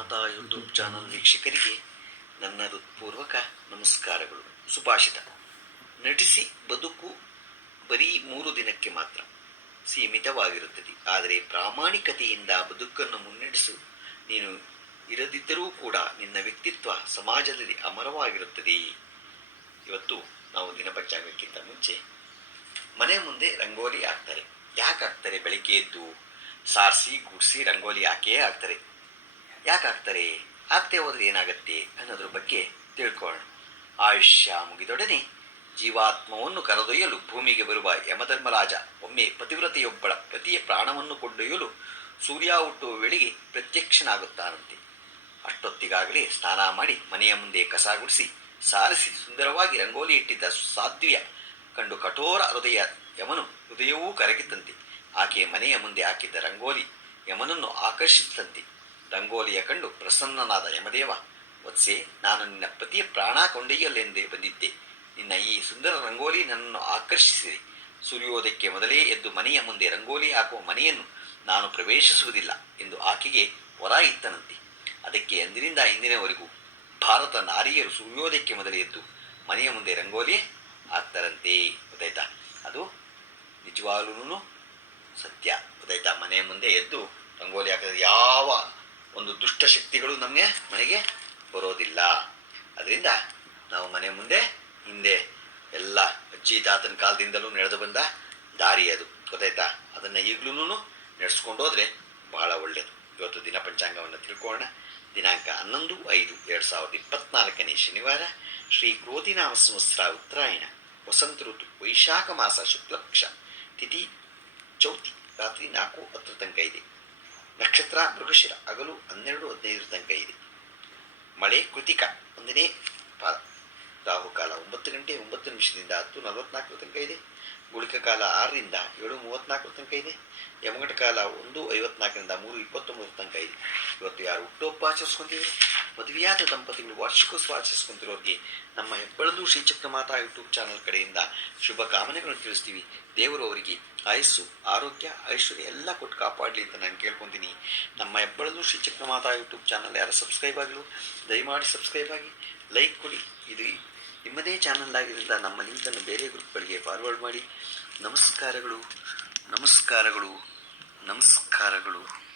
ಮಾತಾ YouTube channel ವೀಕ್ಷಕರಿಗೆ ನನ್ನ ಹೃತ್ಪೂರ್ವಕ ನಮಸ್ಕಾರಗಳು. ಸುಭಾಷಿತ. ನಟಿಸಿ ಬದುಕು ಬರೀ ಮೂರು ದಿನಕ್ಕೆ ಮಾತ್ರ ಸೀಮಿತವಾಗಿರುತ್ತದೆ. ಆದರೆ ಪ್ರಾಮಾಣಿಕತೆಯಿಂದ ಬದುಕನ್ನು ಮುನ್ನಡೆಸು. ನೀನು ಇರದಿದ್ದರೂ ಕೂಡ ನಿನ್ನ ವ್ಯಕ್ತಿತ್ವ ಸಮಾಜದಲ್ಲಿ ಅಮರವಾಗಿರುತ್ತದೆ. ಇವತ್ತು ನಾವು ದಿನಪಂಚಾಂಗಕ್ಕಿಂತ ಮುಂಚೆ ಮನೆ ಮುಂದೆ ರಂಗೋಲಿ ಹಾಕ್ತಾರೆ. ಯಾಕೆ ಹಾಕ್ತಾರೆ? ಬೆಳಿಗ್ಗೆ ಎದ್ದು ಸಾರಿಸಿ, ಗುಡಿಸಿ ರಂಗೋಲಿ ಹಾಕೇ ಹಾಕ್ತಾರೆ. ಯಾಕೆ ಆಗ್ತಾರೆ ಆಗ್ತೇ ಹೋದ್ರೆ ಏನಾಗತ್ತೆ ಅನ್ನೋದ್ರ ಬಗ್ಗೆ ತಿಳ್ಕೊಳ್ಳೋಣ ಆಯುಷ್ಯ ಮುಗಿದೊಡನೆ ಜೀವಾತ್ಮವನ್ನು ಕರೆದೊಯ್ಯಲು ಭೂಮಿಗೆ ಬರುವ ಯಮಧರ್ಮರಾಜ ಒಮ್ಮೆ ಪತಿವ್ರತೆಯೊಬ್ಬಳ ಪತಿಯ ಪ್ರಾಣವನ್ನು ಕೊಂಡೊಯ್ಯಲು ಸೂರ್ಯ ಹುಟ್ಟುವ ವೇಳೆಗೆ ಪ್ರತ್ಯಕ್ಷನಾಗುತ್ತಾನಂತೆ. ಅಷ್ಟೊತ್ತಿಗಾಗಲೇ ಸ್ನಾನ ಮಾಡಿ ಮನೆಯ ಮುಂದೆ ಕಸ ಗುಡಿಸಿ ಸಾರಿಸಿ ಸುಂದರವಾಗಿ ರಂಗೋಲಿ ಇಟ್ಟಿದ್ದ ಸಾಧ್ವಿಯ ಕಂಡು ಕಠೋರ ಹೃದಯ ಯಮನು ಹೃದಯವೂ ಕರಗಿತಂತೆ ಆಕೆ ಮನೆಯ ಮುಂದೆ ಹಾಕಿದ್ದ ರಂಗೋಲಿ ಯಮನನ್ನು ಆಕರ್ಷಿಸಿದಂತೆ ರಂಗೋಲಿಯ ಕಂಡು ಪ್ರಸನ್ನನಾದ ಯಮದೇವ, ವತ್ಸೆ, ನಾನು ನಿನ್ನ ಪತಿಯ ಪ್ರಾಣ ಕೊಂಡೊಯ್ಯಲೆಂದೇ ಬಂದಿದ್ದೆ. ನಿನ್ನ ಈ ಸುಂದರ ರಂಗೋಲಿ ನನ್ನನ್ನು ಆಕರ್ಷಿಸಿದೆ. ಸೂರ್ಯೋದಯಕ್ಕೆ ಮೊದಲೇ ಎದ್ದು ಮನೆಯ ಮುಂದೆ ರಂಗೋಲಿ ಹಾಕುವ ಮನೆಯನ್ನು ನಾನು ಪ್ರವೇಶಿಸುವುದಿಲ್ಲ ಎಂದು ಆಕೆಗೆ ಹೊರ ಇತ್ತನಂತೆ ಅದಕ್ಕೆ ಅಂದಿನಿಂದ ಇಂದಿನವರೆಗೂ ಭಾರತ ನಾರಿಯರು ಸೂರ್ಯೋದಯಕ್ಕೆ ಮೊದಲೇ ಎದ್ದು ಮನೆಯ ಮುಂದೆ ರಂಗೋಲಿ ಹಾಕ್ತಾರಂತೆ, ಗೊತ್ತಾಯ್ತಾ? ಅದು ನಿಜವಾಗ್ಲೂ ಸತ್ಯ, ಗೊತ್ತಾಯ್ತಾ? ಮನೆಯ ಮುಂದೆ ಎದ್ದು ರಂಗೋಲಿ ಹಾಕಿದ್ರೆ ಯಾವ ಒಂದು ದುಷ್ಟ ಶಕ್ತಿಗಳು ನಮಗೆ ಮನೆಗೆ ಬರೋದಿಲ್ಲ. ಅದರಿಂದ ನಾವು ಮನೆ ಮುಂದೆ, ಹಿಂದೆ ಎಲ್ಲ ಅಜ್ಜಿ ತಾತನ ಕಾಲದಿಂದಲೂ ನಡೆದು ಬಂದ ದಾರಿ ಅದು. ಗೊತ್ತಾಯ್ತಾ? ಅದನ್ನು ಈಗಲೂ ನಡೆಸ್ಕೊಂಡು ಹೋದ್ರೆ ಬಹಳ ಒಳ್ಳೆಯದು ಇವತ್ತು ದಿನ ಪಂಚಾಂಗವನ್ನು ತಿಳ್ಕೊಳ್ಳೋಣ. ದಿನಾಂಕ ಹನ್ನೊಂದು, ಐದು, ಎರಡು ಸಾವಿರದ ಇಪ್ಪತ್ನಾಲ್ಕನೇ ಶನಿವಾರ, ಶ್ರೀ ಕ್ರೋಧಿನಾಮ ಸಂವತ್ಸರ ಉತ್ತರಾಯಣ, ವಸಂತ ಋತು, ವೈಶಾಖ ಮಾಸ, ಶುಕ್ಲಪಕ್ಷ, ತಿಥಿ, ಚೌತಿ, ರಾತ್ರಿ ನಾಲ್ಕು ಹತ್ತರ ತನಕ ಇದೆ. ನಕ್ಷತ್ರ, ಮೃಗಶಿರ, ಹಗಲು ಹನ್ನೆರಡು ಹದಿನೈದು ತನಕ ಇದೆ. ಮಳೆ, ಕೃತಿಕ, ಒಂದನೇ ಪಾದ ರಾಹುಕಾಲ ಒಂಬತ್ತು ಗಂಟೆ ಒಂಬತ್ತು ನಿಮಿಷದಿಂದ ಹತ್ತು ನಲವತ್ನಾಲ್ಕರ ತನಕ ಇದೆ. ಗುಳಿಕ ಕಾಲ ಆರರಿಂದ ಏಳು ಮೂವತ್ನಾಲ್ಕರ ತನಕ ಇದೆ. ಯಮಗಟ ಕಾಲ ಒಂದು ಐವತ್ನಾಲ್ಕರಿಂದ ಮೂರು ಇಪ್ಪತ್ತೊಂಬತ್ತು ತನಕ ಇದೆ. ಇವತ್ತು ಯಾರು ಹುಟ್ಟುಹಬ್ಬ ಆಚರಿಸ್ಕೊಂತೀವಿ ಮದುವೆಯಾದ ದಂಪತಿಗಳು ವಾರ್ಷಿಕೋತ್ಸವ ಆಚರಿಸ್ಕೊಂತಿರೋರಿಗೆ ನಮ್ಮ ಹೆಬ್ಬಳದು ಶ್ರೀಚಕ್ರ ಮಾತಾ ಯೂಟ್ಯೂಬ್ ಚಾನಲ್ ಕಡೆಯಿಂದ ಶುಭ ಕಾಮನೆಗಳನ್ನು ತಿಳಿಸ್ತೀವಿ. ದೇವರು ಅವರಿಗೆ ಆಯಸ್ಸು, ಆರೋಗ್ಯ ಐಶ್ವರ್ಯ ಎಲ್ಲ ಕೊಟ್ಟು ಕಾಪಾಡಲಿ ಅಂತ ನಾನು ಕೇಳ್ಕೊತೀನಿ. ನಮ್ಮ ಹೆಬ್ಬಳದು ಶ್ರೀಚಕ್ರ ಮಾತಾ ಯೂಟ್ಯೂಬ್ ಚಾನಲ್ ಯಾರು ಸಬ್ಸ್ಕ್ರೈಬ್ ಆಗಲು ದಯಮಾಡಿ ಸಬ್ಸ್ಕ್ರೈಬ್ ಆಗಿ, ಲೈಕ್ ಕೊಡಿ. ಚಾನಲ್ ಆಗಿದ್ದರಿಂದ ನಮ್ಮ ಲಿಂಕನ್ನು ಬೇರೆ ಗ್ರೂಪ್ಗಳಿಗೆ ಫಾರ್ವರ್ಡ್ ಮಾಡಿ. ನಮಸ್ಕಾರಗಳು. ನಮಸ್ಕಾರಗಳು. ನಮಸ್ಕಾರಗಳು.